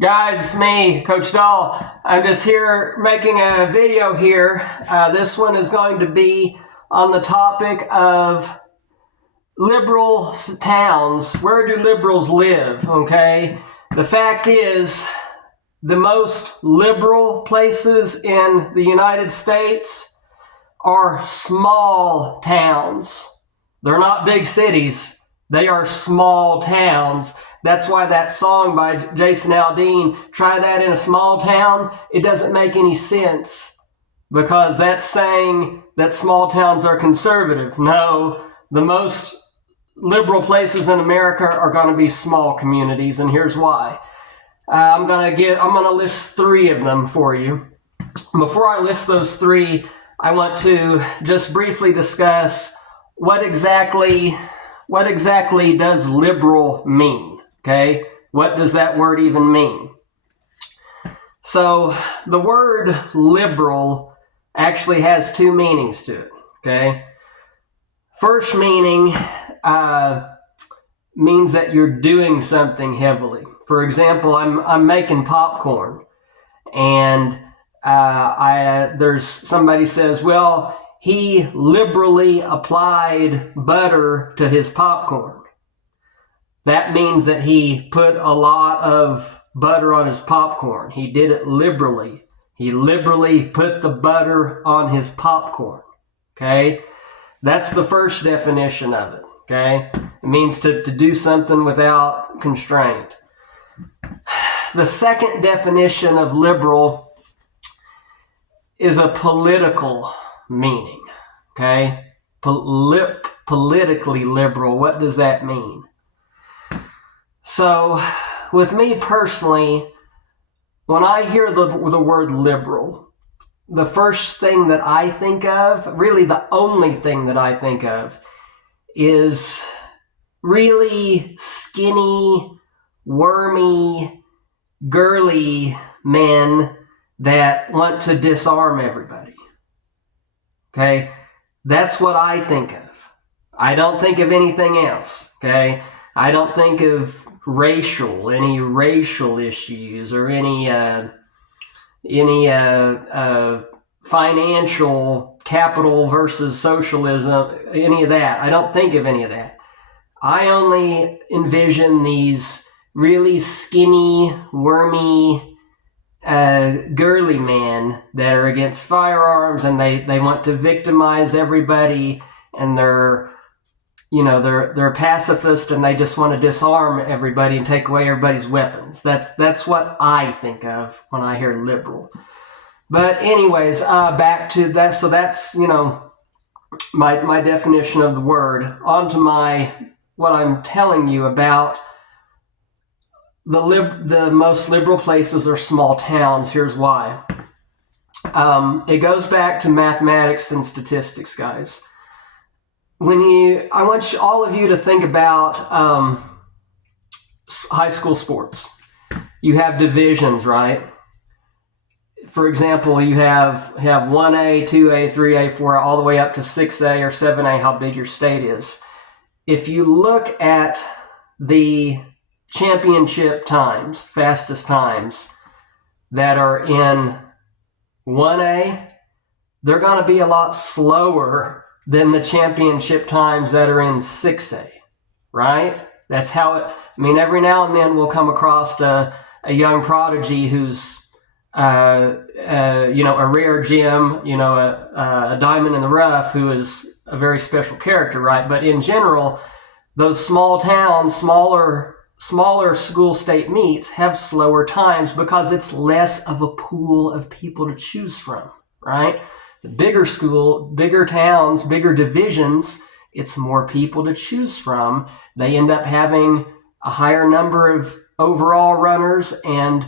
Guys, it's me, Coach Dahl. I'm just here making a video here. This one is going to be on the topic of liberal towns. Where do liberals live, okay? The fact is, the most liberal places in the United States are small towns. They're not big cities. They are small towns. That's why that song by Jason Aldean, Try That in a Small Town, it doesn't make any sense because that's saying that small towns are conservative. No, the most liberal places in America are going to be small communities, and here's why. I'm going to list three of them for you. Before I list those three, I want to just briefly discuss what exactly does liberal mean. Okay, what does that word even mean? So the word liberal actually has two meanings to it. Okay, first meaning means that you're doing something heavily. For example, I'm making popcorn, and there's somebody says, well, he liberally applied butter to his popcorn. That means that he put a lot of butter on his popcorn. He did it liberally. He liberally put the butter on his popcorn. Okay? That's the first definition of it. Okay? It means to do something without constraint. The second definition of liberal is a political meaning. Okay? Politically liberal. What does that mean? So, with me personally, when I hear the word liberal, the first thing that I think of, really the only thing that I think of, is really skinny, wormy, girly men that want to disarm everybody. Okay? That's what I think of. I don't think of anything else. Okay? I don't think of any racial issues or any financial capital versus socialism, any of that. I don't think of any of that. I only envision these really skinny, wormy, girly men that are against firearms, and they want to victimize everybody, and they're pacifist, and they just want to disarm everybody and take away everybody's weapons. That's what I think of when I hear liberal. But anyways, back to that. So that's, my definition of the word. On to what I'm telling you about the most liberal places are small towns. Here's why. It goes back to mathematics and statistics, guys. I want all of you to think about high school sports. You have divisions, right? For example, you have 1A, 2A, 3A, 4A, all the way up to 6A or 7A, how big your state is. If you look at the championship times, fastest times that are in 1A, they're going to be a lot slower than the championship times that are in 6A, right? That's how every now and then we'll come across a young prodigy who's, a rare gem, a diamond in the rough, who is a very special character, right? But in general, those small towns, smaller school state meets have slower times because it's less of a pool of people to choose from, right? The bigger towns, bigger divisions, it's more people to choose from. They end up having a higher number of overall runners, and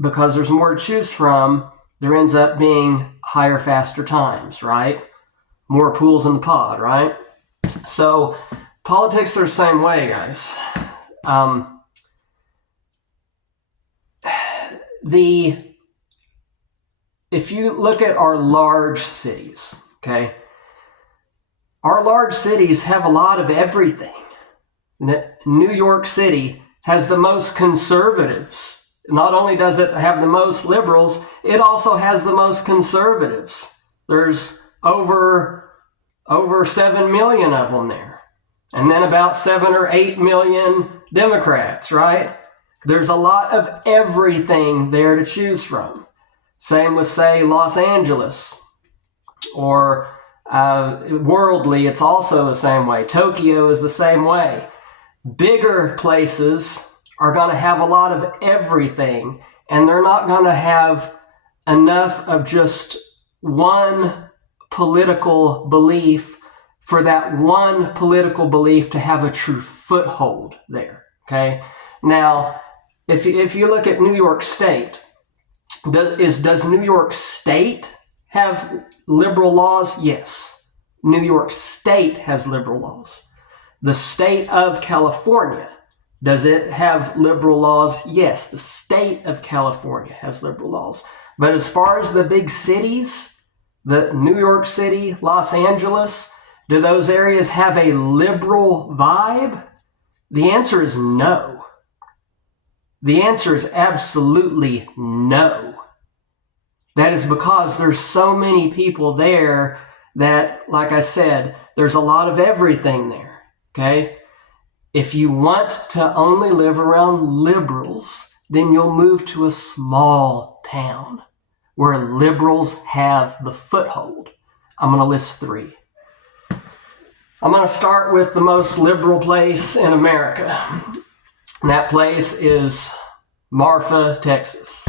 because there's more to choose from, there ends up being higher, faster times, right? More pools in the pod, right? So politics are the same way, guys. If you look at our large cities, okay, our large cities have a lot of everything. New York City has the most conservatives not only does it have the most liberals, it also has the most conservatives. There's over 7 million of them there. And then about 7 or 8 million Democrats, right? There's a lot of everything there to choose from. Same with, say, Los Angeles, or worldly, it's also the same way. Tokyo is the same way. Bigger places are going to have a lot of everything, and they're not going to have enough of just one political belief for that one political belief to have a true foothold there. Okay. Now, if you look at New York State, does New York State have liberal laws? Yes. New York State has liberal laws. The state of California, does it have liberal laws? Yes. The state of California has liberal laws. But as far as the big cities, the New York City, Los Angeles, do those areas have a liberal vibe? The answer is no. The answer is absolutely no. That is because there's so many people there that, like I said, there's a lot of everything there, okay? If you want to only live around liberals, then you'll move to a small town where liberals have the foothold. I'm going to list 3. I'm going to start with the most liberal place in America. And that place is Marfa, Texas.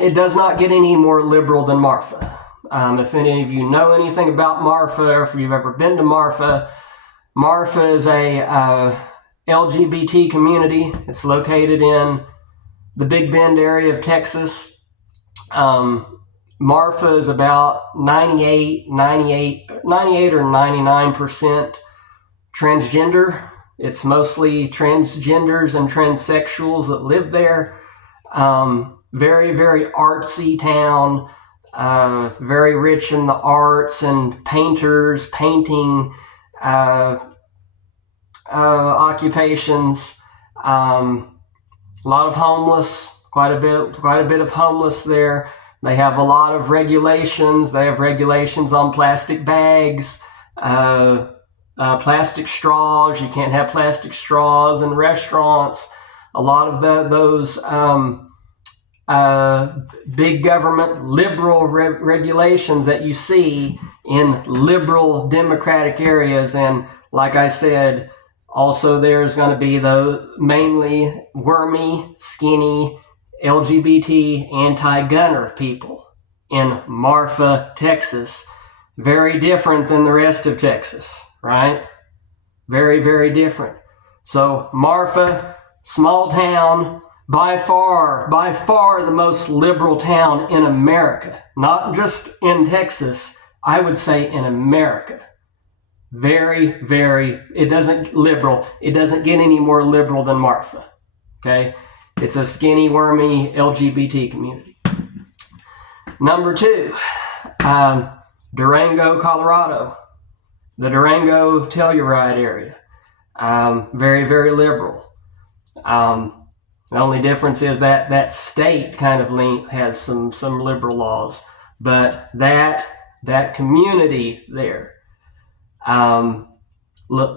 It does not get any more liberal than Marfa. If any of you know anything about Marfa, or if you've ever been to Marfa, Marfa is a LGBT community. It's located in the Big Bend area of Texas. Marfa is about 98 or 99% transgender. It's mostly transgenders and transsexuals that live there. Very, very artsy town. Very rich in the arts and painters, painting occupations. A lot of homeless. Quite a bit of homeless there. They have a lot of regulations. They have regulations on plastic bags. Plastic straws. You can't have plastic straws in restaurants. A lot of those big government liberal regulations that you see in liberal democratic areas. And like I said, also there's going to be the mainly wormy, skinny, LGBT anti-gunner people in Marfa, Texas. Very different than the rest of Texas. Right? Very, very different. So Marfa, small town, by far the most liberal town in America. Not just in Texas, I would say in America. Very, very, it doesn't get any more liberal than Marfa. Okay? It's a skinny, wormy LGBT community. Number 2, Durango, Colorado. The Durango Telluride area. Very, very liberal. The only difference is that state kind of has some liberal laws, but that community there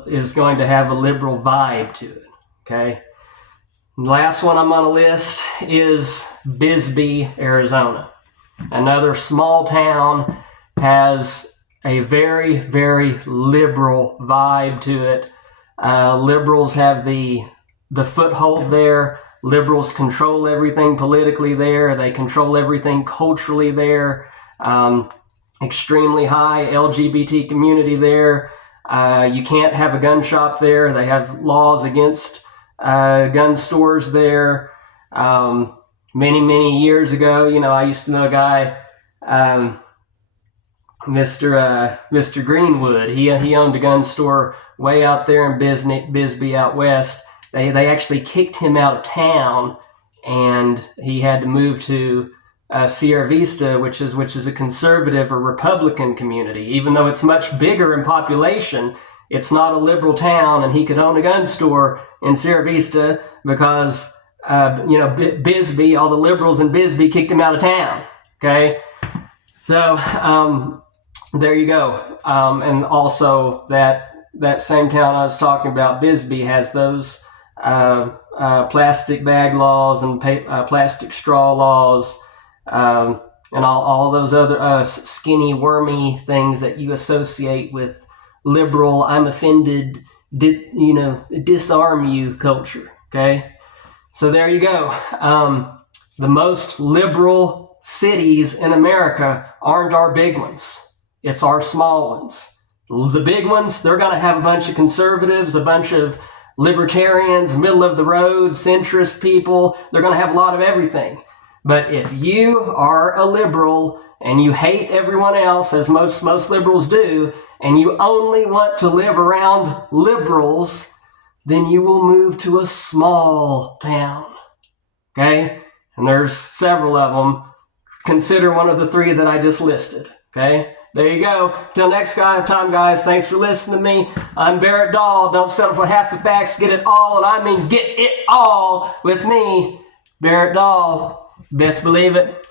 is going to have a liberal vibe to it. Okay. Last one I'm going to list is Bisbee, Arizona. Another small town, has a very, very liberal vibe to it. Liberals have the foothold there. Liberals control everything politically there. They control everything culturally there. Extremely high LGBT community there. You can't have a gun shop there. They have laws against gun stores there. Many, many years ago, I used to know a guy, Mr. Greenwood. He owned a gun store way out there in Bisbee out west. They actually kicked him out of town, and he had to move to Sierra Vista, which is a conservative or Republican community. Even though it's much bigger in population, it's not a liberal town, and he could own a gun store in Sierra Vista because Bisbee, all the liberals in Bisbee kicked him out of town. Okay, so there you go. And also that same town I was talking about, Bisbee, has those plastic bag laws and plastic straw laws, and all those other skinny, wormy things that you associate with liberal, I'm offended, disarm you culture. Okay, so there you go. The most liberal cities in America aren't our big ones. It's our small ones. The big ones, they're going to have a bunch of conservatives, a bunch of libertarians, middle of the road, centrist people. They're going to have a lot of everything. But if you are a liberal and you hate everyone else, as most liberals do, and you only want to live around liberals, then you will move to a small town. Okay? And there's several of them. Consider one of the three that I just listed. Okay? There you go. Till next time, guys, thanks for listening to me. I'm Barrett Dahl. Don't settle for half the facts. Get it all, and I mean get it all with me, Barrett Dahl. Best believe it.